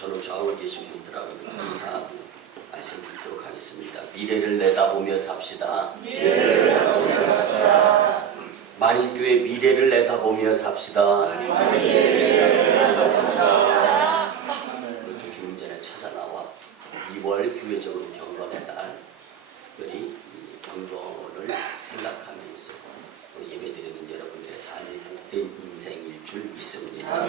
저는 좌우에 계신 분들하고 인사하고 말씀드리도록 하겠습니다. 미래를 내다보며 삽시다. 미래를 내다보며 삽시다. 만인교회 미래를 내다보며 삽시다. 미래를 내다보며 삽시다. 그렇게 주님 전에 찾아 나와 2월 교회적으로 경건의 날 특별히 이 경건을 생각하면서 또 예배드리는 여러분들의 삶이 복된 인생일 줄 믿습니다.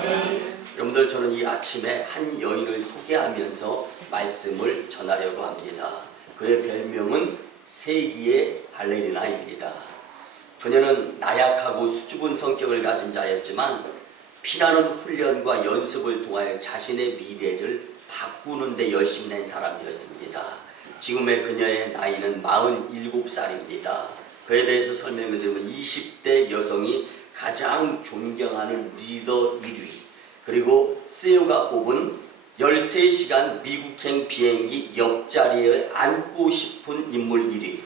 여러분들, 저는 이 아침에 한 여인을 소개하면서 말씀을 전하려고 합니다. 그의 별명은 세기의 발레리나입니다. 그녀는 나약하고 수줍은 성격을 가진 자였지만 피나는 훈련과 연습을 통하여 자신의 미래를 바꾸는 데 열심히 낸 사람이었습니다. 지금의 그녀의 나이는 47살입니다. 그에 대해서 설명을 드리면 20대 여성이 가장 존경하는 리더 1위, 그리고 CEO가 뽑은 13시간 미국행 비행기 옆자리에 앉고 싶은 인물 1위,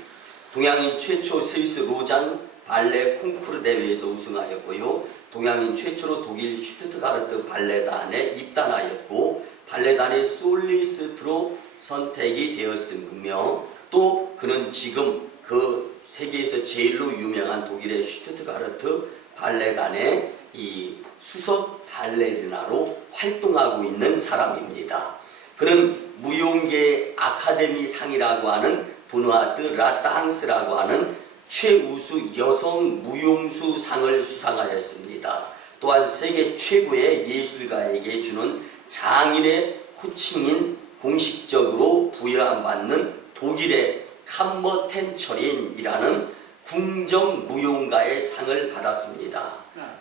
동양인 최초 스위스 로잔 발레 콩쿠르 대회에서 우승하였고요. 동양인 최초로 독일 슈투트가르트 발레단에 입단하였고 발레단의 솔리스트로 선택이 되었으며, 또 그는 지금 그 세계에서 제일로 유명한 독일의 슈투트가르트 발레단의 이 수석 발레리나로 활동하고 있는 사람입니다. 그는 무용계 아카데미 상이라고 하는 부누아트 라땅스라고 하는 최우수 여성 무용수 상을 수상하였습니다. 또한 세계 최고의 예술가에게 주는 장인의 호칭인 공식적으로 부여받는 독일의 캄머텐처린이라는 궁정무용가의 상을 받았습니다.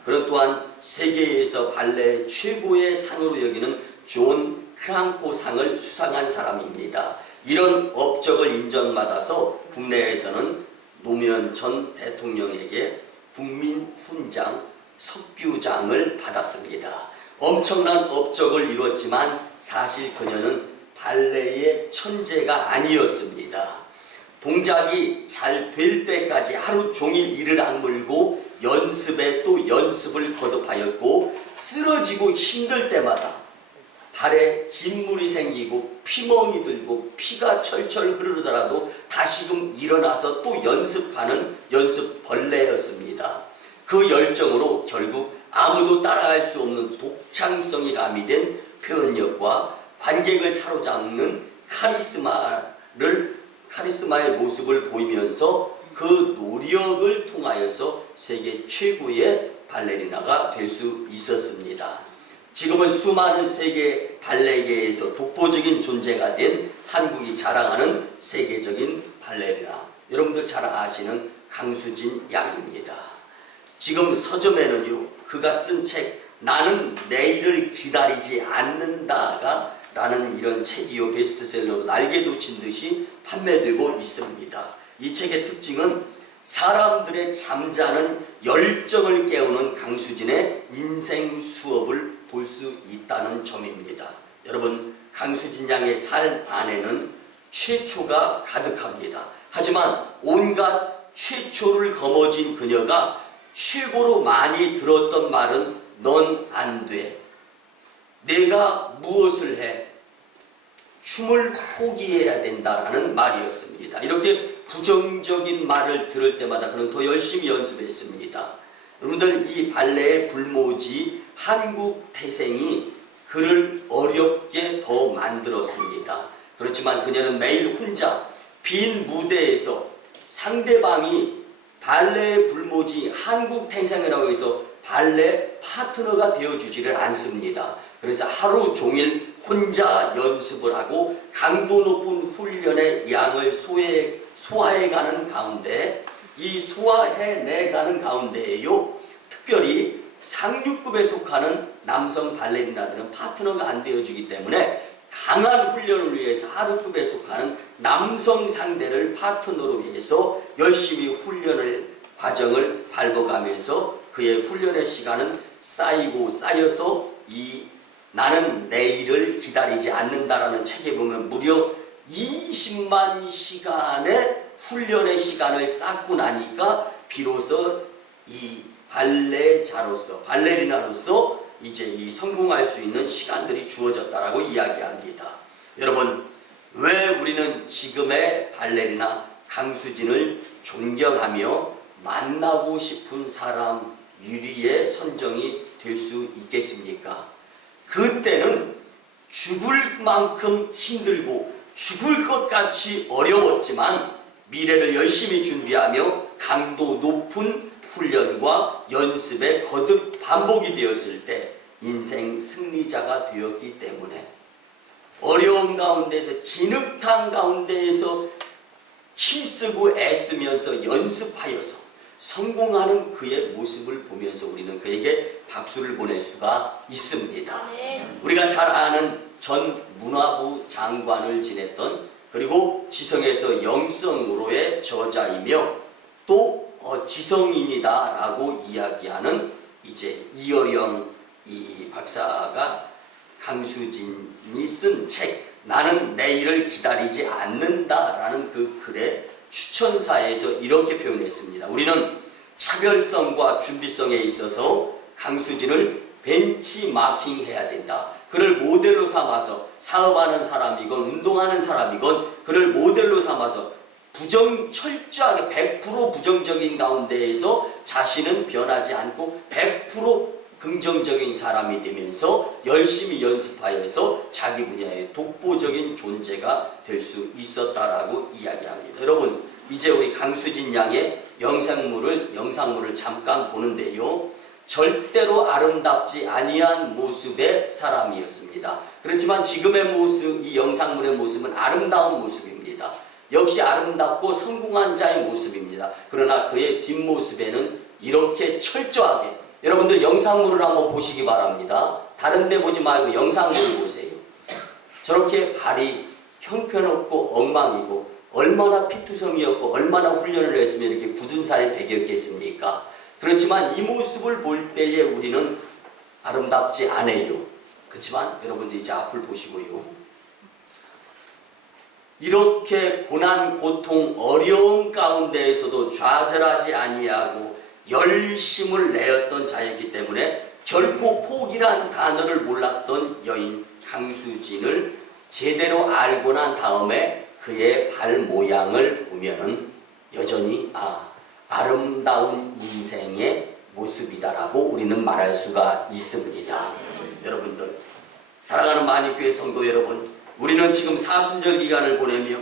그는 또한 세계에서 발레 최고의 상으로 여기는 존 크랑코 상을 수상한 사람입니다. 이런 업적을 인정받아서 국내에서는 노무현 전 대통령에게 국민훈장, 석규장을 받았습니다. 엄청난 업적을 이뤘지만 사실 그녀는 발레의 천재가 아니었습니다. 동작이 잘 될 때까지 하루 종일 이를 악물고 연습에 또 연습을 거듭하였고, 쓰러지고 힘들 때마다 발에 진물이 생기고 피멍이 들고 피가 철철 흐르더라도 다시금 일어나서 또 연습하는 연습벌레였습니다. 그 열정으로 결국 아무도 따라갈 수 없는 독창성이 가미된 표현력과 관객을 사로잡는 카리스마의 모습을 보이면서 그 노력을 통하여서 세계 최고의 발레리나가 될 수 있었습니다. 지금은 수많은 세계 발레계에서 독보적인 존재가 된 한국이 자랑하는 세계적인 발레리나, 여러분들 잘 아시는 강수진 양입니다. 지금 서점에는요, 그가 쓴 책 나는 내일을 기다리지 않는다가 라는 이런 책이요 베스트셀러로 날개도 친 듯이 판매되고 있습니다. 이 책의 특징은 사람들의 잠자는 열정을 깨우는 강수진의 인생 수업을 볼 수 있다는 점입니다. 여러분, 강수진 양의 삶 안에는 최초가 가득합니다. 하지만 온갖 최초를 거머쥔 그녀가 최고로 많이 들었던 말은 넌 안 돼, 내가 무엇을 해, 춤을 포기해야 된다라는 말이었습니다. 이렇게 부정적인 말을 들을 때마다 그는 더 열심히 연습했습니다. 여러분들, 이 발레의 불모지 한국 태생이 그를 어렵게 더 만들었습니다. 그렇지만 그녀는 매일 혼자 빈 무대에서 상대방이 발레의 불모지 한국 태생이라고 해서 발레 파트너가 되어주지를 않습니다. 그래서 하루 종일 혼자 연습을 하고 강도 높은 훈련의 양을 소화해가는 가운데, 이 소화해내가는 가운데에요, 특별히 상류급에 속하는 남성 발레리나들은 파트너가 안 되어주기 때문에 강한 훈련을 위해서 하류급에 속하는 남성 상대를 파트너로 해서 열심히 훈련을 과정을 밟아가면서 그의 훈련의 시간은 쌓여서 이 나는 내일을 기다리지 않는다라는 책에 보면 무려 20만 시간의 훈련의 시간을 쌓고 나니까 비로소 이 발레자로서, 발레리나로서 이제 이 성공할 수 있는 시간들이 주어졌다라고 이야기합니다. 여러분, 왜 우리는 지금의 발레리나 강수진을 존경하며 만나고 싶은 사람 유리에 선정이 될 수 있겠습니까? 그때는 죽을 만큼 힘들고 죽을 것 같이 어려웠지만 미래를 열심히 준비하며 강도 높은 훈련과 연습에 거듭 반복이 되었을 때 인생 승리자가 되었기 때문에 어려운 가운데서 진흙탕 가운데에서 힘쓰고 애쓰면서 연습하여서 성공하는 그의 모습을 보면서 우리는 그에게 박수를 보낼 수가 있습니다. 우리가 잘 아는 전 문화부 장관을 지냈던, 그리고 지성에서 영성으로의 저자이며 또 지성인이다라고 이야기하는 이제 이어령 이 박사가 강수진이 쓴 책 나는 내일을 기다리지 않는다라는 그 글의 추천사에서 이렇게 표현했습니다. 우리는 차별성과 준비성에 있어서 강수진을 벤치마킹해야 된다. 그를 모델로 삼아서 사업하는 사람이건 운동하는 사람이건 그를 모델로 삼아서 철저하게 100% 부정적인 가운데에서 자신은 변하지 않고 100% 긍정적인 사람이 되면서 열심히 연습하여서 자기 분야의 독보적인 존재가 될 수 있었다라고 이야기합니다. 여러분, 이제 우리 강수진 양의 영상물을 잠깐 보는데요. 절대로 아름답지 아니한 모습의 사람이었습니다. 그렇지만 지금의 모습, 이 영상물의 모습은 아름다운 모습입니다. 역시 아름답고 성공한 자의 모습입니다. 그러나 그의 뒷모습에는 이렇게 철저하게, 여러분들 영상물을 한번 보시기 바랍니다. 다른 데 보지 말고 영상물을 보세요. 저렇게 발이 형편없고 엉망이고 얼마나 피투성이었고 얼마나 훈련을 했으면 이렇게 굳은 살이 배겼겠습니까? 그렇지만 이 모습을 볼 때에 우리는 아름답지 않아요. 그렇지만 여러분들 이제 앞을 보시고요. 이렇게 고난, 고통, 어려움 가운데에서도 좌절하지 아니하고 열심을 내었던 자였기 때문에 결코 포기란 단어를 몰랐던 여인 강수진을 제대로 알고 난 다음에 그의 발 모양을 보면은 여전히 아름다운 인생의 모습이다라고 우리는 말할 수가 있습니다. 여러분들, 사랑하는 만인교회 성도 여러분, 우리는 지금 사순절 기간을 보내며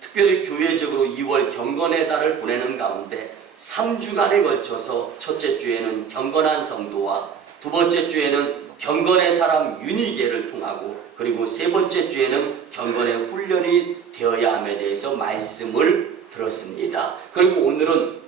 특별히 교회적으로 2월 경건의 달을 보내는 가운데 3주간에 걸쳐서 첫째 주에는 경건한 성도와 두 번째 주에는 경건의 사람 윤희계를 통하고 그리고 세 번째 주에는 경건의 훈련이 되어야 함에 대해서 말씀을 들었습니다. 그리고 오늘은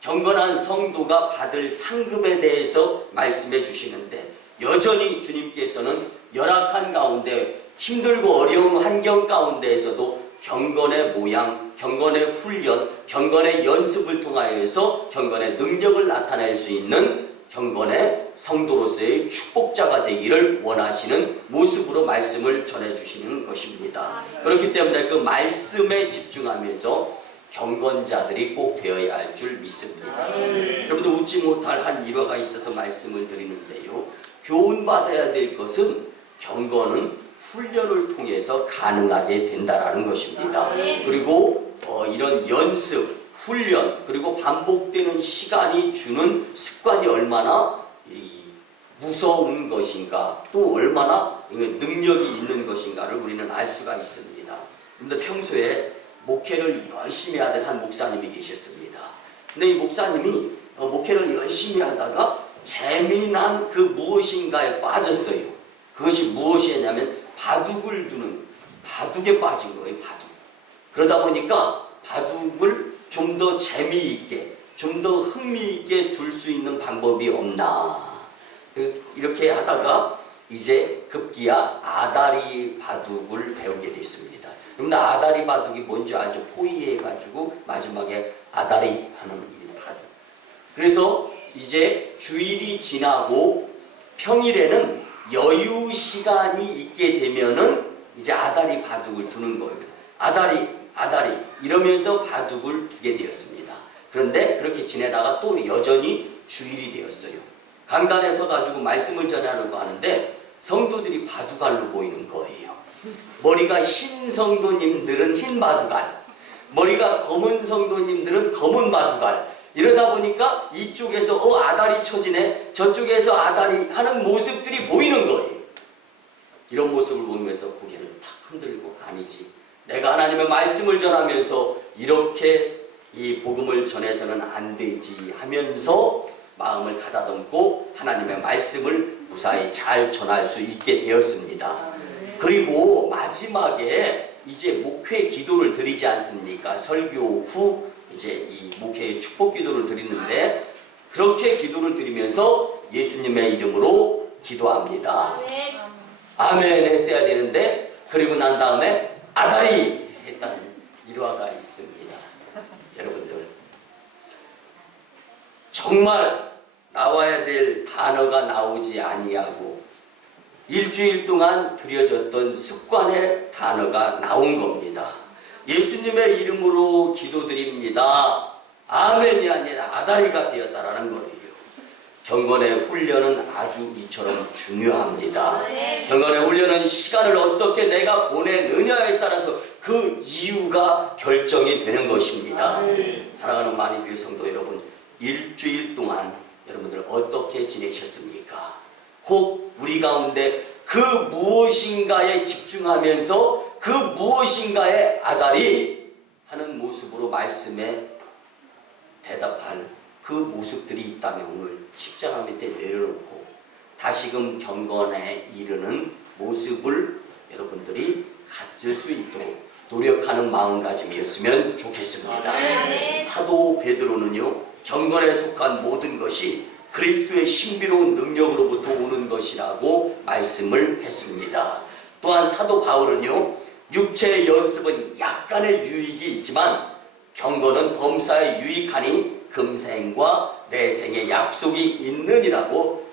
경건한 성도가 받을 상급에 대해서 말씀해 주시는데 여전히 주님께서는 열악한 가운데 힘들고 어려운 환경 가운데에서도 경건의 모양, 경건의 훈련, 경건의 연습을 통하여서 경건의 능력을 나타낼 수 있는 경건의 성도로서의 축복자가 되기를 원하시는 모습으로 말씀을 전해주시는 것입니다. 그렇기 때문에 그 말씀에 집중하면서 경건자들이 꼭 되어야 할 줄 믿습니다. 여러분들 웃지 못할 한 일화가 있어서 말씀을 드리는데요. 교훈받아야 될 것은 경건은 훈련을 통해서 가능하게 된다라는 것입니다. 그리고 이런 연습, 훈련, 그리고 반복되는 시간이 주는 습관이 얼마나 무서운 것인가, 또 얼마나 능력이 있는 것인가를 우리는 알 수가 있습니다. 그런데 평소에 목회를 열심히 하던 한 목사님이 계셨습니다. 근데 이 목사님이 목회를 열심히 하다가 재미난 그 무엇인가에 빠졌어요. 그것이 무엇이었냐면 바둑을 두는, 바둑에 빠진 거예요. 바둑. 그러다 보니까 바둑을 좀 더 재미있게, 좀 더 흥미있게 둘 수 있는 방법이 없나, 이렇게 하다가 이제 급기야 아다리 바둑을 배우게 됐습니다. 그런데 아다리 바둑이 뭔지 아주 포위해가지고 마지막에 아다리 하는 이 바둑. 그래서 이제 주일이 지나고 평일에는 여유 시간이 있게 되면은 이제 아다리 바둑을 두는 거예요. 아다리 이러면서 바둑을 두게 되었습니다. 그런데 그렇게 지내다가 또 여전히 주일이 되었어요. 강단에 서가지고 말씀을 전하려고 하는데 성도들이 바둑알로 보이는 거예요. 머리가 흰 성도님들은 흰 바둑알, 머리가 검은 성도님들은 검은 바둑알. 이러다 보니까 이쪽에서 아다리 쳐지네, 저쪽에서 아다리 하는 모습들이 보이는 거예요. 이런 모습을 보면서 고개를 탁 흔들고, 아니지, 내가 하나님의 말씀을 전하면서 이렇게 이 복음을 전해서는 안 되지 하면서 마음을 가다듬고 하나님의 말씀을 무사히 잘 전할 수 있게 되었습니다. 그리고 마지막에 이제 목회 기도를 드리지 않습니까? 설교 후 이제 이 목회의 축복 기도를 드리는데, 그렇게 기도를 드리면서 예수님의 이름으로 기도합니다. 아멘 했어야 되는데, 그리고 난 다음에 아다리 했다는 일화가 있습니다. 여러분들, 정말 나와야 될 단어가 나오지 아니하고 일주일 동안 들여졌던 습관의 단어가 나온 겁니다. 예수님의 이름으로 기도드립니다. 아멘이 아니라 아다리가 되었다라는 거예요. 경건의 훈련은 아주 이처럼 중요합니다. 경건의 훈련은 시간을 어떻게 내가 보내느냐에 따라서 그 이유가 결정이 되는 것입니다. 사랑하는 마니교회 성도 여러분, 일주일 동안 여러분들 어떻게 지내셨습니까? 혹 우리 가운데 그 무엇인가에 집중하면서 그 무엇인가에 아다리 하는 모습으로 말씀에 대답할 그 모습들이 있다면 오늘 십자가 밑에 내려놓고 다시금 경건에 이르는 모습을 여러분들이 가질 수 있도록 노력하는 마음가짐이었으면 좋겠습니다. 사도 베드로는요, 경건에 속한 모든 것이 그리스도의 신비로운 능력으로부터 오는 것이라고 말씀을 했습니다. 또한 사도 바울은요, 육체의 연습은 약간의 유익이 있지만 경건은 범사에 유익하니 금생과 내생의 약속이 있느니라고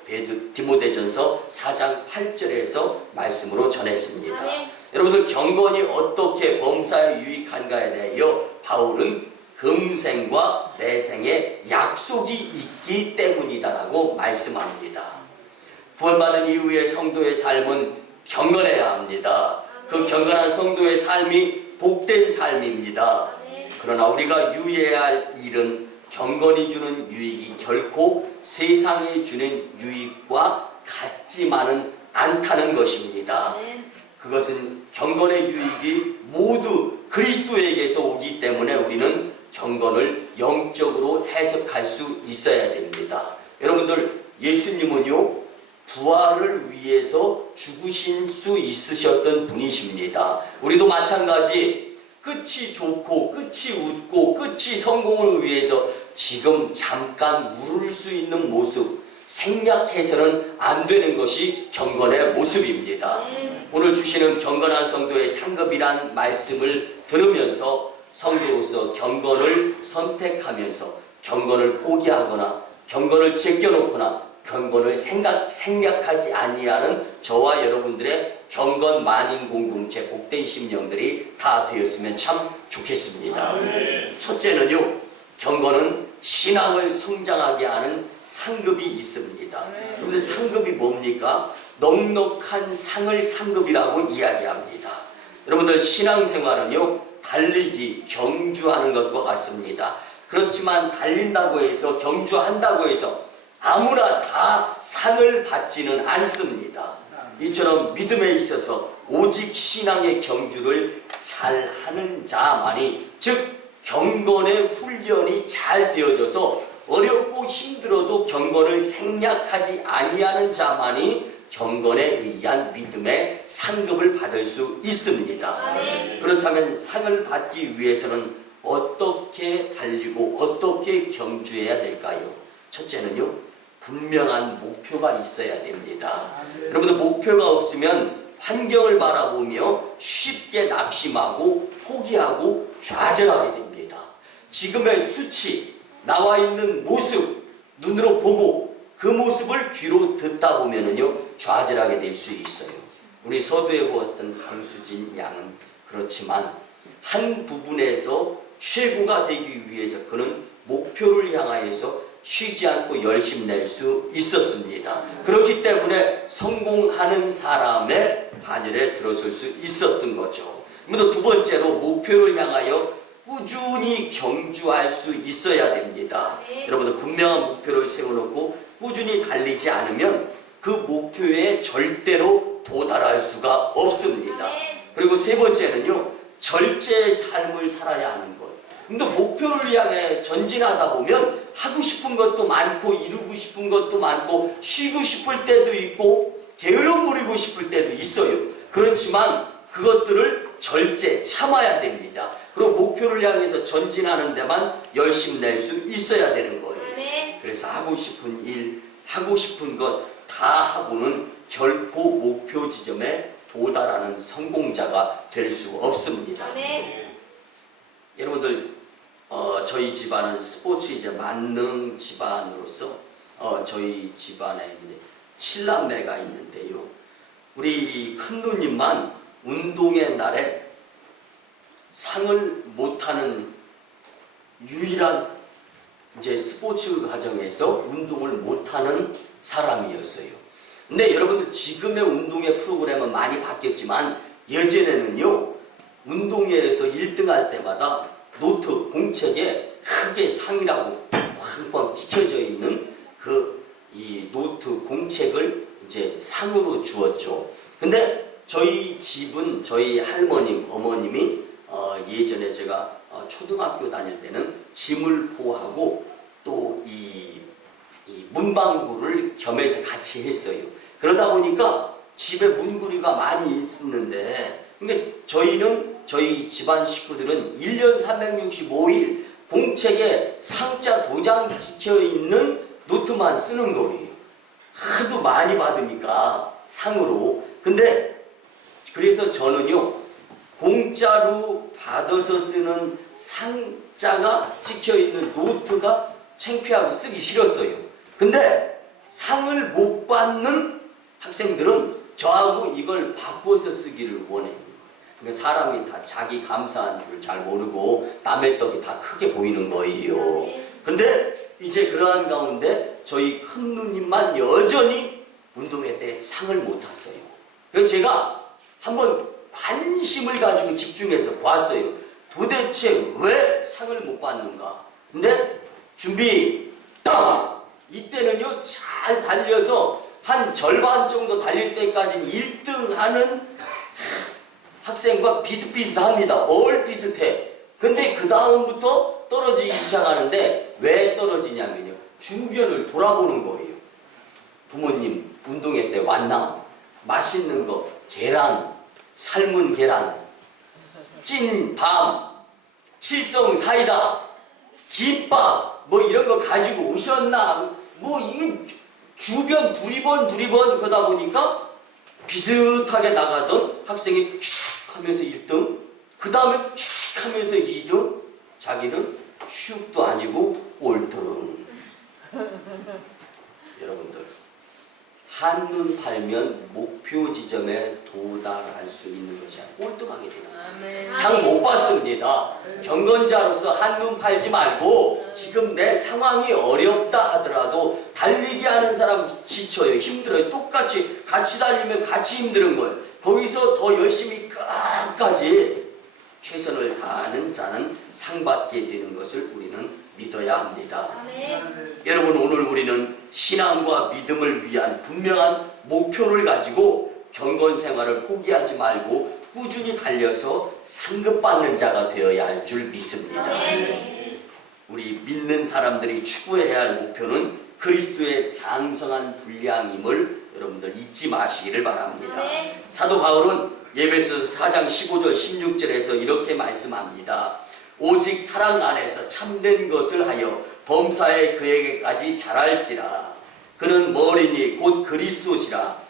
디모데전서 4장 8절에서 말씀으로 전했습니다. 여러분들, 경건이 어떻게 범사에 유익한가에 대하여 바울은 금생과 내생의 약속이 있기 때문이다라고 말씀합니다. 구원받은 이후의 성도의 삶은 경건해야 합니다. 그 경건한 성도의 삶이 복된 삶입니다. 그러나 우리가 유의해야 할 일은 경건이 주는 유익이 결코 세상에 주는 유익과 같지만은 않다는 것입니다. 그것은 경건의 유익이 모두 그리스도에게서 오기 때문에 우리는 경건을 영적으로 해석할 수 있어야 됩니다. 여러분들, 예수님은요, 부활을 위해서 죽으신 수 있으셨던 분이십니다. 우리도 마찬가지 끝이 좋고 끝이 웃고 끝이 성공을 위해서 지금 잠깐 울을 수 있는 모습 생략해서는 안 되는 것이 경건의 모습입니다. 오늘 주시는 경건한 성도의 상급이란 말씀을 들으면서 성도로서 경건을 선택하면서 경건을 포기하거나 경건을 제껴놓거나 경건을 생략하지 아니하는 저와 여러분들의 경건 만인 공동체 복된 심령들이 다 되었으면 참 좋겠습니다. 첫째는요, 경건은 신앙을 성장하게 하는 상급이 있습니다. 그런데 상급이 뭡니까? 넉넉한 상을 상급이라고 이야기합니다. 여러분들, 신앙생활은요, 달리기, 경주하는 것과 같습니다. 그렇지만 달린다고 해서, 경주한다고 해서 아무나 다 상을 받지는 않습니다. 이처럼 믿음에 있어서 오직 신앙의 경주를 잘 하는 자만이, 즉 경건의 훈련이 잘 되어져서 어렵고 힘들어도 경건을 생략하지 아니하는 자만이 경건에 의한 믿음의 상급을 받을 수 있습니다. 그렇다면 상을 받기 위해서는 어떻게 달리고 어떻게 경주해야 될까요? 첫째는요, 분명한 목표가 있어야 됩니다. 여러분들, 목표가 없으면 환경을 바라보며 쉽게 낙심하고 포기하고 좌절하게 됩니다. 지금의 수치, 나와 있는 모습, 눈으로 보고 그 모습을 귀로 듣다 보면은요, 좌절하게 될 수 있어요. 우리 서두에 보았던 강수진 양은 그렇지만 한 부분에서 최고가 되기 위해서 그는 목표를 향하여서 쉬지 않고 열심 낼 수 있었습니다. 그렇기 때문에 성공하는 사람의 반열에 들어설 수 있었던 거죠. 그리고 두 번째로 목표를 향하여 꾸준히 경주할 수 있어야 됩니다. 여러분들 분명한 목표를 세워놓고 꾸준히 달리지 않으면 그 목표에 절대로 도달할 수가 없습니다. 그리고 세 번째는요, 절제의 삶을 살아야 하는 거예요. 근데 목표를 향해 전진하다 보면 하고 싶은 것도 많고 이루고 싶은 것도 많고 쉬고 싶을 때도 있고 게으름 부리고 싶을 때도 있어요. 그렇지만 그것들을 절제 참아야 됩니다. 그리고 목표를 향해서 전진하는 데만 열심히 낼 수 있어야 되는 거예요. 그래서 하고 싶은 일, 하고 싶은 것 다 하고는 결코 목표 지점에 도달하는 성공자가 될 수 없습니다. 여러분들 저희 집안은 스포츠 이제 만능 집안으로서 저희 집안에 이제 7남매가 있는데요. 우리 큰 누님만 운동의 날에 상을 못하는 유일한 이제 스포츠 과정에서 운동을 못하는 사람이었어요. 근데 여러분들 지금의 운동의 프로그램은 많이 바뀌었지만 예전에는요, 운동회에서 1등할 때마다 노트 공책에 크게 상이라고 꽝꽝 찍혀져 있는 이 노트 공책을 이제 상으로 주었죠. 근데 저희 집은 저희 할머님, 어머님이 예전에 제가 초등학교 다닐 때는 지물포하고 또 이 문방구를 겸해서 같이 했어요. 그러다 보니까 집에 문구리가 많이 있었는데, 그러니까 저희 집안 식구들은 1년 365일 공책에 상자 도장 찍혀 있는 노트만 쓰는 거예요. 하도 많이 받으니까 상으로. 근데 그래서 저는요, 공짜로 받아서 쓰는 상자가 찍혀 있는 노트가 창피하고 쓰기 싫었어요. 근데 상을 못 받는 학생들은 저하고 이걸 바꿔서 쓰기를 원해요. 그러니까 사람이 다 자기 감사한 줄을 잘 모르고 남의 떡이 다 크게 보이는 거예요. 근데 이제 그러한 가운데 저희 큰 누님만 여전히 운동회 때 상을 못 탔어요. 그래서 제가 한번 관심을 가지고 집중해서 봤어요. 도대체 왜 상을 못 받는가? 근데 준비 딱! 이때는요, 잘 달려서 한 절반 정도 달릴 때까지는 1등 하는 학생과 비슷비슷합니다. 비슷해. 근데 그 다음부터 떨어지기 시작하는데 왜 떨어지냐면요, 주변을 돌아보는 거예요. 부모님 운동회 때 왔나? 맛있는 거, 계란, 삶은 계란, 찐밤, 칠성 사이다, 김밥 뭐 이런 거 가지고 오셨나? 뭐 이거 주변 두리번 그러다 보니까 비슷하게 나가던 학생이 슉 하면서 1등, 그 다음에 슉 하면서 2등, 자기는 슉도 아니고 꼴등. 여러분들, 한눈 팔면 목표 지점에 도달할 수 있는 것이 꼴등하게 되는 거예요. 상 못 받습니다. 경건자로서 한눈 팔지 말고 지금 내 상황이 어렵다 하더라도 달리기 하는 사람 지쳐요. 힘들어요. 똑같이 같이 달리면 같이 힘든 거예요. 거기서 더 열심히 끝까지 최선을 다하는 자는 상 받게 되는 것을 우리는 믿어야 합니다. 여러분, 오늘 우리는 신앙과 믿음을 위한 분명한 목표를 가지고 경건 생활을 포기하지 말고 꾸준히 달려서 상급받는 자가 되어야 할 줄 믿습니다. 우리 믿는 사람들이 추구해야 할 목표는 그리스도의 장성한 분량임을 여러분들 잊지 마시기를 바랍니다. 사도 바울은 에베소서 4장 15절 16절에서 이렇게 말씀합니다. 오직 사랑 안에서 참된 것을 하여 범사에 그에게까지 자랄지라. 그는 머리니 곧 그리스도시라.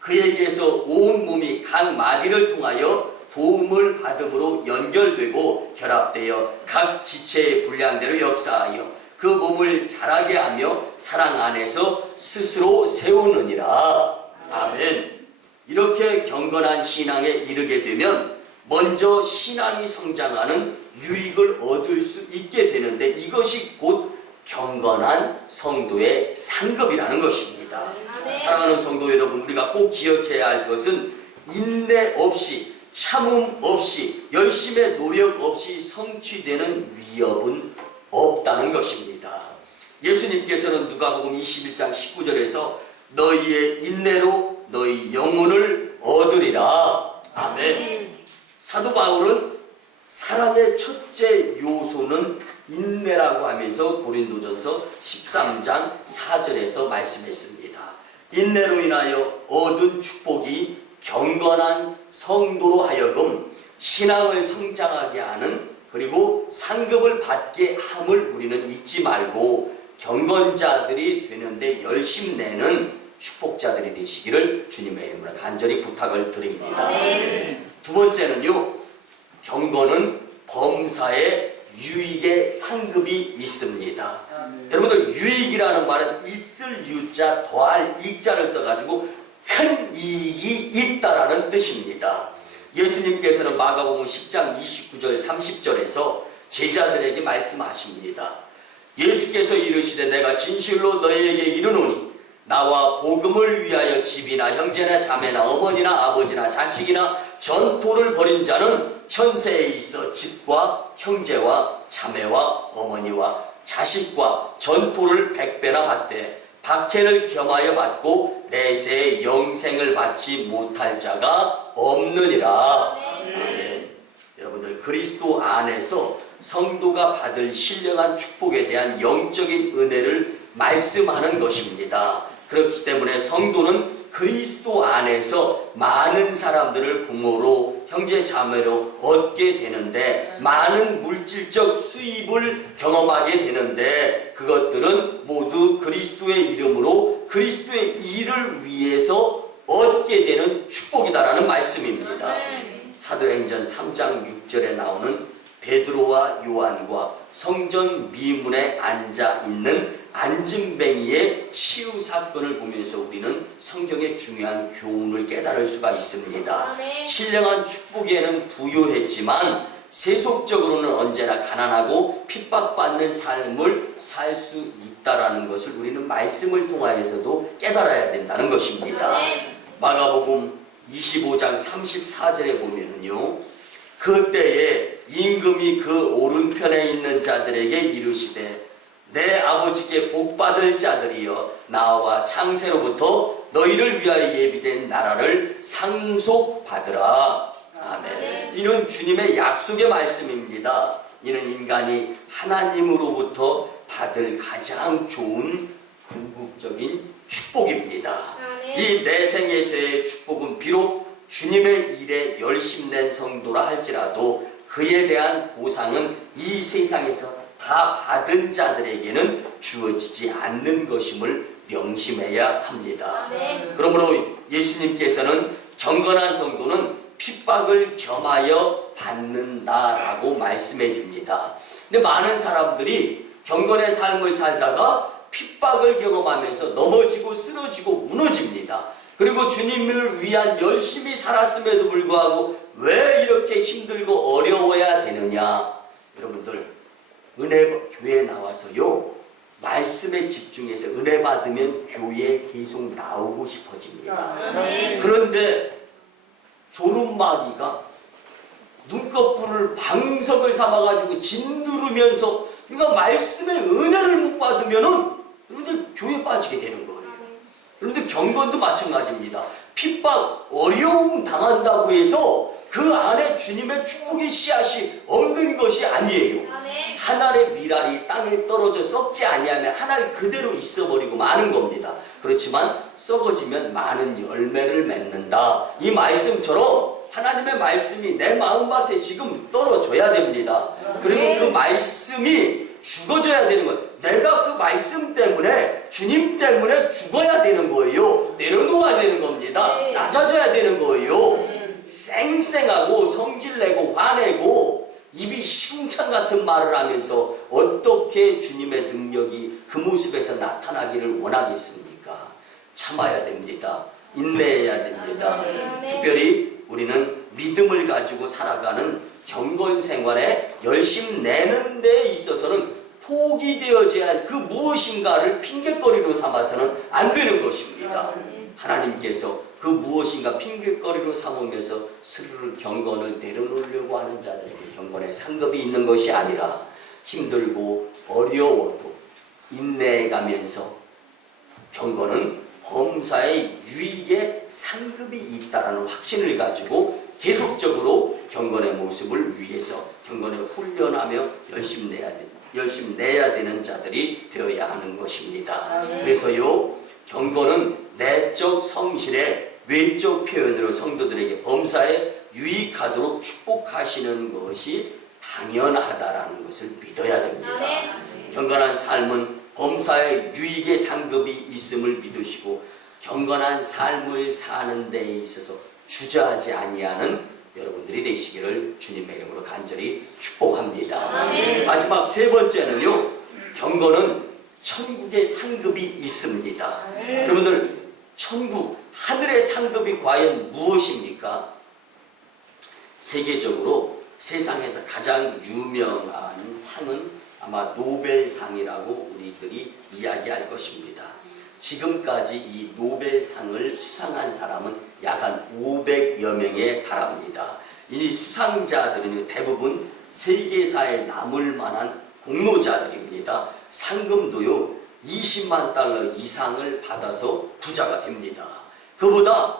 그에게서 온 몸이 각 마디를 통하여 도움을 받음으로 연결되고 결합되어 각 지체의 분량대로 역사하여 그 몸을 자라게 하며 사랑 안에서 스스로 세우느니라. 아멘. 이렇게 경건한 신앙에 이르게 되면 먼저 신앙이 성장하는 유익을 얻을 수 있게 되는데, 이것이 곧 경건한 성도의 상급이라는 것입니다. 사랑하는 성도 여러분, 우리가 꼭 기억해야 할 것은 인내 없이, 참음 없이, 열심의 노력 없이 성취되는 위협은 없다는 것입니다. 예수님께서는 누가복음 21장 19절에서 너희의 인내로 너희 영혼을 얻으리라. 아멘. 사도 바울은 사랑의 첫째 요소는 인내라고 하면서 고린도전서 13장 4절에서 말씀했습니다. 인내로 인하여 얻은 축복이 경건한 성도로 하여금 신앙을 성장하게 하는, 그리고 상급을 받게 함을 우리는 잊지 말고 경건자들이 되는데 열심 내는 축복자들이 되시기를 주님의 이름으로 간절히 부탁을 드립니다. 두 번째는요, 경건은 범사에 유익의 상급이 있습니다. 여러분들, 유익이라는 말은 있을 유자 더할 익자를 써가지고 큰 이익이 있다라는 뜻입니다. 예수님께서는 마가복음 10장 29절 30절에서 제자들에게 말씀하십니다. 예수께서 이르시되 내가 진실로 너희에게 이르노니 나와 복음을 위하여 집이나 형제나 자매나 어머니나 아버지나 자식이나 전토를 벌인 자는 현세에 있어 집과 형제와 자매와 어머니와 자식과 전토를 100배나 받되 박해를 겸하여 받고 내세의 영생을 받지 못할 자가 없느니라. 아멘. 여러분들, 그리스도 안에서 성도가 받을 신령한 축복에 대한 영적인 은혜를 말씀하는 것입니다. 그렇기 때문에 성도는 그리스도 안에서 많은 사람들을 부모로, 형제 자매로 얻게 되는데, 많은 물질적 수입을 경험하게 되는데, 그것들은 모두 그리스도의 이름으로 그리스도의 일을 위해서 얻게 되는 축복이다라는 말씀입니다. 사도행전 3장 6절에 나오는 베드로와 요한과 성전 미문에 앉아 있는 안진뱅이의 치유 사건을 보면서 우리는 성경의 중요한 교훈을 깨달을 수가 있습니다. 신령한 축복에는 부유했지만 세속적으로는 언제나 가난하고 핍박받는 삶을 살 수 있다라는 것을 우리는 말씀을 통하여서도 깨달아야 된다는 것입니다. 마가복음 25장 34절에 보면은요, 그때에 임금이 그 오른편에 있는 자들에게 이르시되 내 아버지께 복받을 자들이여 나와 창세로부터 너희를 위하여 예비된 나라를 상속받으라. 아멘. 이는 주님의 약속의 말씀입니다. 이는 인간이 하나님으로부터 받을 가장 좋은 궁극적인 축복입니다. 이 내 생에서의 축복은 비록 주님의 일에 열심낸 성도라 할지라도 그에 대한 보상은 이 세상에서 다 받은 자들에게는 주어지지 않는 것임을 명심해야 합니다. 그러므로 예수님께서는 경건한 성도는 핍박을 겸하여 받는다라고 말씀해 줍니다. 근데 많은 사람들이 경건의 삶을 살다가 핍박을 경험하면서 넘어지고 쓰러지고 무너집니다. 그리고 주님을 위한 열심히 살았음에도 불구하고 왜 이렇게 힘들고 어려워야 되느냐? 여러분들, 교회에 나와서요, 말씀에 집중해서 은혜 받으면 교회에 계속 나오고 싶어집니다. 그런데 조름마귀가 눈꺼풀을 방석을 삼아가지고 짓누르면서, 그러니까 말씀의 은혜를 못 받으면은 여러분들 교회 빠지게 되는 거예요. 여러분들 경건도 마찬가지입니다. 핍박, 어려움 당한다고 해서 그 안에 주님의 축복의 씨앗이 없는 것이 아니에요. 한 알의 밀알이 땅에 떨어져 썩지 아니하면 한 알 그대로 있어버리고 마는 겁니다. 그렇지만 썩어지면 많은 열매를 맺는다. 이 말씀처럼 하나님의 말씀이 내 마음밭에 지금 떨어져야 됩니다. 그리고 그 말씀이 죽어져야 되는 거예요. 내가 그 말씀 때문에, 주님 때문에 죽어야 되는 거예요. 내려놓아야 되는 겁니다. 낮아져야 되는 거예요. 쌩쌩하고 성질내고 화내고 입이 시궁창 같은 말을 하면서 어떻게 주님의 능력이 그 모습에서 나타나기를 원하겠습니까? 참아야 됩니다. 인내해야 됩니다. 특별히 우리는 믿음을 가지고 살아가는 경건 생활에 열심 내는 데 있어서는 포기되어져야 할 그 무엇인가를 핑곗거리로 삼아서는 안 되는 것입니다. 하나님께서 그 무엇인가 핑곗거리로 삼으면서 스스로 경건을 내려놓으려고 하는 자들에게 경건의 상급이 있는 것이 아니라 힘들고 어려워도 인내해가면서 경건은 범사의 유익에 상급이 있다는 확신을 가지고 계속적으로 경건의 모습을 위해서 경건에 훈련하며 열심히 내야 되는 자들이 되어야 하는 것입니다. 그래서요, 경건은 내적 성실의 외적 표현으로 성도들에게 범사에 유익하도록 축복하시는 것이 당연하다라는 것을 믿어야 됩니다. 경건한 삶은 범사의 유익의 상급이 있음을 믿으시고 경건한 삶을 사는 데에 있어서 주저하지 아니하는 여러분들이 되시기를 주님의 이름으로 간절히 축복합니다. 마지막 세 번째는요, 경건은 천국의 상급이 있습니다. 여러분들, 천국, 하늘의 상급이 과연 무엇입니까? 세계적으로 세상에서 가장 유명한 상은 아마 노벨상이라고 우리들이 이야기할 것입니다. 지금까지 이 노벨상을 수상한 사람은 약 한 500여 명에 달합니다. 이 수상자들은 대부분 세계사에 남을 만한 공로자들입니다. 상금도요 20만 달러 이상을 받아서 부자가 됩니다. 그보다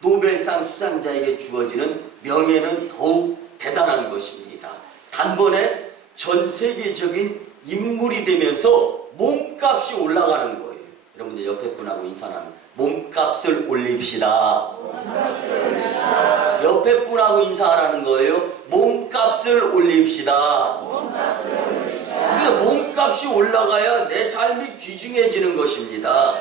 노벨상 수상자에게 주어지는 명예는 더욱 대단한 것입니다. 단번에 전 세계적인 인물이 되면서 몸값이 올라가는 거예요. 여러분들 옆에 분하고 인사하는 몸값을 올립시다. 옆에 분하고 인사하라는 거예요. 몸값을 올립시다. 그러니까 몸값이 올라가야 내 삶이 귀중해지는 것입니다.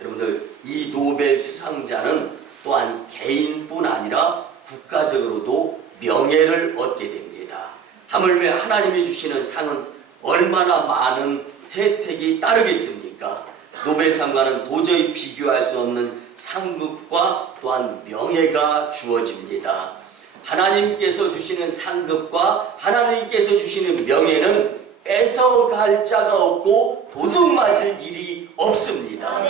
여러분들, 이 노벨 수상자는 또한 개인뿐 아니라 국가적으로도 명예를 얻게 됩니다. 하물며 하나님이 주시는 상은 얼마나 많은 혜택이 따르겠습니까? 노벨상과는 도저히 비교할 수 없는 상급과 또한 명예가 주어집니다. 하나님께서 주시는 상급과 하나님께서 주시는 명예는 뺏어갈 자가 없고 도둑 맞을 일이 없습니다.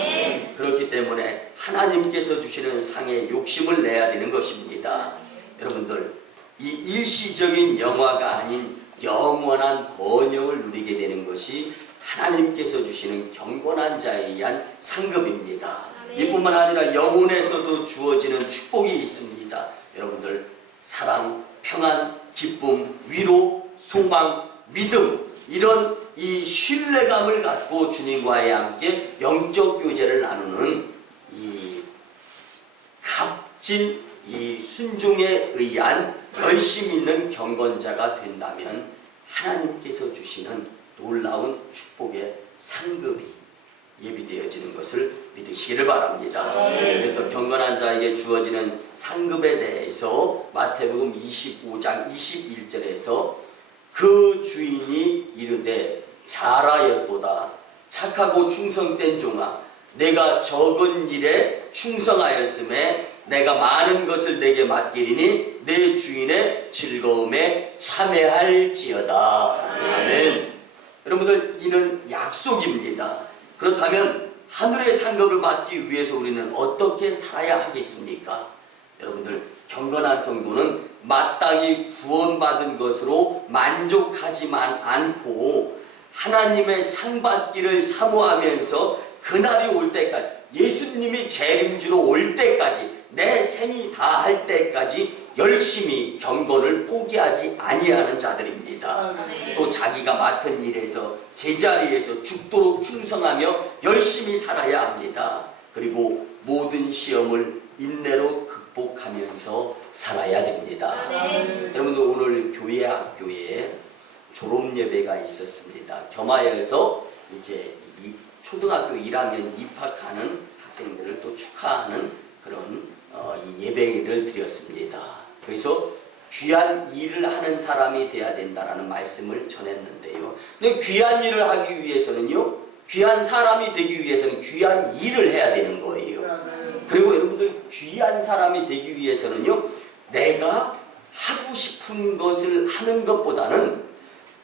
그렇기 때문에 하나님께서 주시는 상에 욕심을 내야 되는 것입니다. 여러분들, 이 일시적인 영화가 아닌 영원한 번영을 누리게 되는 것이 하나님께서 주시는 경건한 자에 의한 상급입니다. 이뿐만 아니라 영혼에서도 주어지는 축복이 있습니다. 여러분들, 사랑, 평안, 기쁨, 위로, 소망, 믿음, 이런 이 신뢰감을 갖고 주님과의 함께 영적 교제를 나누는 이 값진 이 순종에 의한 열심 있는 경건자가 된다면 하나님께서 주시는 놀라운 축복의 상급이 예비되어지는 것을 믿으시기를 바랍니다. 그래서 경건한 자에게 주어지는 상급에 대해서 마태복음 25장 21절에서 그 주인이 이르되 잘하였도다 착하고 충성된 종아 내가 적은 일에 충성하였음에 내가 많은 것을 내게 맡기리니 내 주인의 즐거움에 참여할지어다. 아멘. 여러분들, 이는 약속입니다. 그렇다면 하늘의 상급을 받기 위해서 우리는 어떻게 살아야 하겠습니까? 여러분들, 경건한 성도는 마땅히 구원받은 것으로 만족하지만 않고 하나님의 상 받기를 사모하면서 그날이 올 때까지, 예수님이 재림주로 올 때까지, 내 생이 다할 때까지 열심히 경건을 포기하지 아니하는 자들입니다. 또 자기가 맡은 일에서 제자리에서 죽도록 충성하며 열심히 살아야 합니다. 그리고 모든 시험을 인내로 극복하면서 살아야 됩니다. 여러분들, 오늘 교회 학교에 졸업 예배가 있었습니다. 겸하여서 이제 초등학교 1학년 입학하는 학생들을 또 축하하는 그런 이 예배를 드렸습니다. 그래서 귀한 일을 하는 사람이 돼야 된다라는 말씀을 전했는데요. 근데 귀한 일을 하기 위해서는요, 귀한 사람이 되기 위해서는 귀한 일을 해야 되는 거예요. 그리고 여러분들, 귀한 사람이 되기 위해서는요, 내가 하고 싶은 것을 하는 것보다는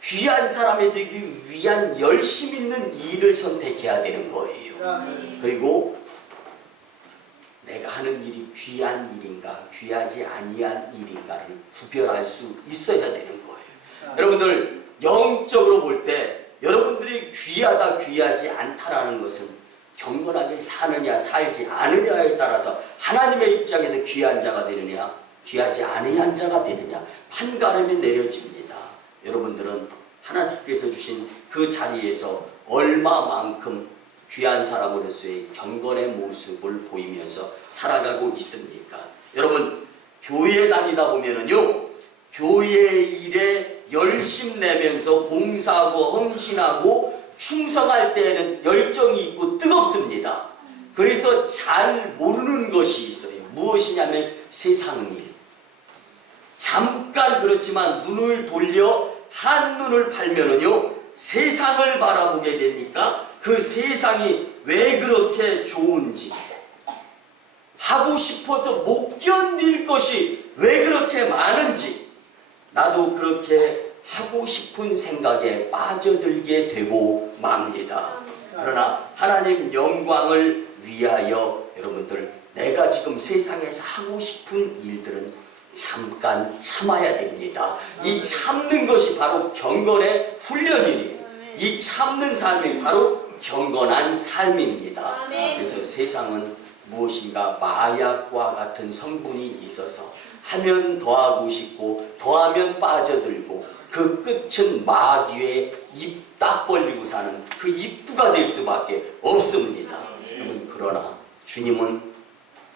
귀한 사람이 되기 위한 열심 있는 일을 선택해야 되는 거예요. 그리고 내가 하는 일이 귀한 일인가 귀하지 아니한 일인가를 구별할 수 있어야 되는 거예요. 여러분들 영적으로 볼 때 여러분들이 귀하다 귀하지 않다라는 것은 경건하게 사느냐 살지 않느냐에 따라서 하나님의 입장에서 귀한 자가 되느냐 귀하지 아니한 자가 되느냐 판가름이 내려집니다. 여러분들은 하나님께서 주신 그 자리에서 얼마만큼 귀한 사람으로서의 경건의 모습을 보이면서 살아가고 있습니까? 여러분 교회 다니다 보면은요 교회 일에 열심 내면서 봉사하고 헌신하고 충성할 때에는 열정이 있고 뜨겁습니다. 그래서 잘 모르는 것이 있어요. 무엇이냐면 세상 일. 잠깐 그렇지만 눈을 돌려 한눈을 팔면은요 세상을 바라보게 되니까 그 세상이 왜 그렇게 좋은지 하고 싶어서 못 견딜 것이 왜 그렇게 많은지 나도 그렇게 하고 싶은 생각에 빠져들게 되고 맙니다. 그러나 하나님 영광을 위하여 여러분들 내가 지금 세상에서 하고 싶은 일들은 잠깐 참아야 됩니다. 이 참는 것이 바로 경건의 훈련이니 이 참는 삶이 바로 경건한 삶입니다. 그래서 세상은 무엇인가 마약과 같은 성분이 있어서 하면 더하고 싶고 더하면 빠져들고 그 끝은 마귀의 입 딱 벌리고 사는 그 입구가 될 수밖에 없습니다. 여러분 그러나 주님은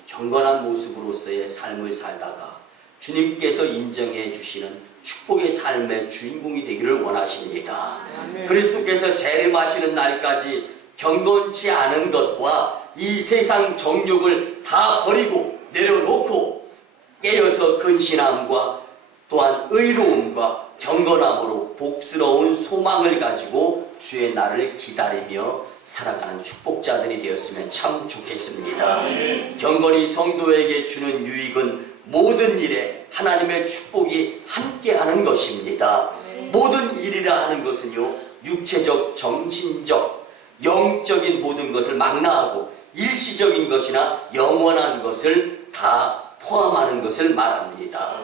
경건한 모습으로서의 삶을 살다가 주님께서 인정해 주시는 축복의 삶의 주인공이 되기를 원하십니다. 그리스도께서 재림하시는 날까지 경건치 않은 것과 이 세상 정욕을 다 버리고 내려놓고 깨어서 근신함과 또한 의로움과 경건함으로 복스러운 소망을 가지고 주의 날을 기다리며 살아가는 축복자들이 되었으면 참 좋겠습니다. 경건이 성도에게 주는 유익은 모든 일에 하나님의 축복이 함께하는 것입니다. 모든 일이라 하는 것은요 육체적, 정신적, 영적인 모든 것을 망라하고 일시적인 것이나 영원한 것을 다 포함하는 것을 말합니다.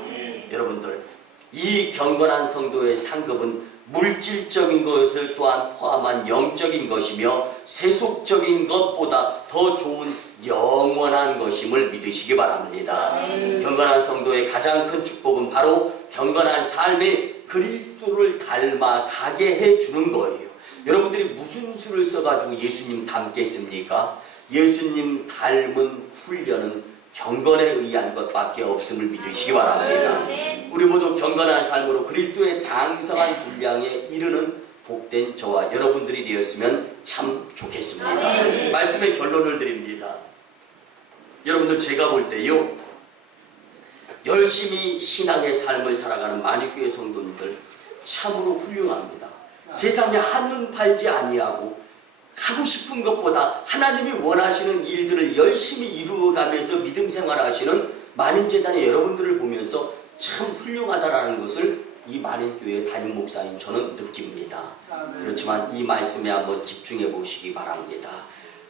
여러분들 이 경건한 성도의 상급은 물질적인 것을 또한 포함한 영적인 것이며 세속적인 것보다 더 좋은 영원한 것임을 믿으시기 바랍니다. 경건한 성도의 가장 큰 축복은 바로 경건한 삶이 그리스도를 닮아가게 해주는 거예요. 여러분들이 무슨 수를 써가지고 예수님 닮겠습니까? 예수님 닮은 훈련은 경건에 의한 것밖에 없음을 믿으시기 바랍니다. 우리 모두 경건한 삶으로 그리스도의 장성한 분량에 이르는 복된 저와 여러분들이 되었으면 참 좋겠습니다. 말씀의 결론을 드립니다. 여러분들 제가 볼 때요 열심히 신앙의 삶을 살아가는 만익교회 성도님들 참으로 훌륭합니다. 세상에 한눈 팔지 아니하고 하고 싶은 것보다 하나님이 원하시는 일들을 열심히 이루어가면서 믿음 생활하시는 만인재단의 여러분들을 보면서 참 훌륭하다라는 것을 이 만인교회 담임 목사인 저는 느낍니다. 그렇지만 이 말씀에 한번 집중해 보시기 바랍니다.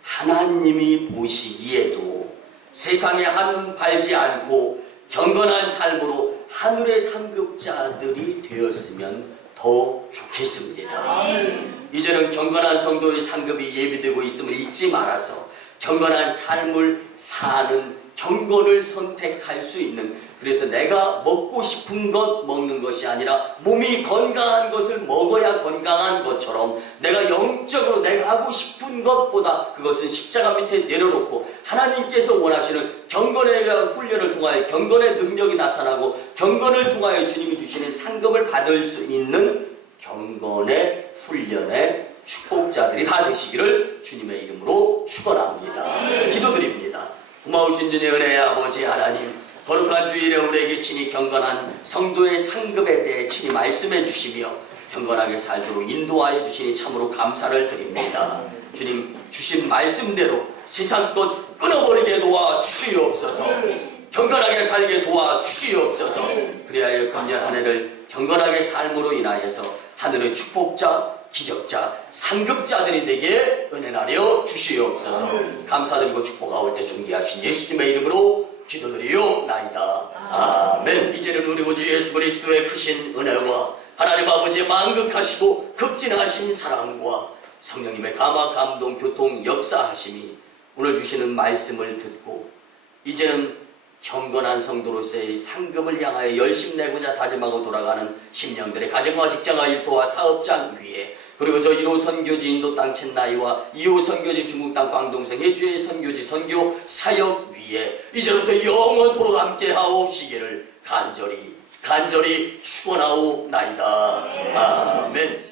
하나님이 보시기에도 세상에 한눈 팔지 않고 경건한 삶으로 하늘의 상급자들이 되었으면 더 좋겠습니다. 이제는 경건한 성도의 상급이 예비되고 있음을 잊지 말아서 경건한 삶을 사는 경건을 선택할 수 있는, 그래서 내가 먹고 싶은 것 먹는 것이 아니라 몸이 건강한 것을 먹어야 건강한 것처럼 내가 영적으로 내가 하고 싶은 것보다 그것은 십자가 밑에 내려놓고 하나님께서 원하시는 경건의 훈련을 통하여 경건의 능력이 나타나고 경건을 통하여 주님이 주시는 상급을 받을 수 있는 경건의 훈련의 축복자들이 다 되시기를 주님의 이름으로 축원합니다. 기도드립니다. 고마우신 주의 은혜의 아버지 하나님, 거룩한 주일에 우리에게 친히 경건한 성도의 상급에 대해 친히 말씀해 주시며 경건하게 살도록 인도하여 주시니 참으로 감사를 드립니다. 주님 주신 말씀대로 세상 것 끊어버리게 도와주시옵소서. 경건하게 살게 도와주시옵소서. 그리하여 금년 한 해를 경건하게 삶으로 인하여서 하늘의 축복자, 기적자, 상급자들이 되게 은혜나려 주시옵소서. 감사드리고 축복하올 때 존귀하신 예수님의 이름으로 기도드리옵나이다. 아멘. 이제는 우리 구주 예수 그리스도의 크신 은혜와 하나님 아버지의 만극하시고 극진하신 사랑과 성령님의 감화, 감동, 교통, 역사하심이 오늘 주시는 말씀을 듣고 이제는 경건한 성도로서의 상급을 향하여 열심 내고자 다짐하고 돌아가는 심령들의 가정과 직장과 일터와 사업장 위에, 그리고 저 1호 선교지 인도 땅 첸나이와 2호 선교지 중국 땅 광동성 해주의 선교지 선교 사역 위에 이제부터 영원토록 함께 하옵시기를 간절히 축원하옵나이다. 아멘.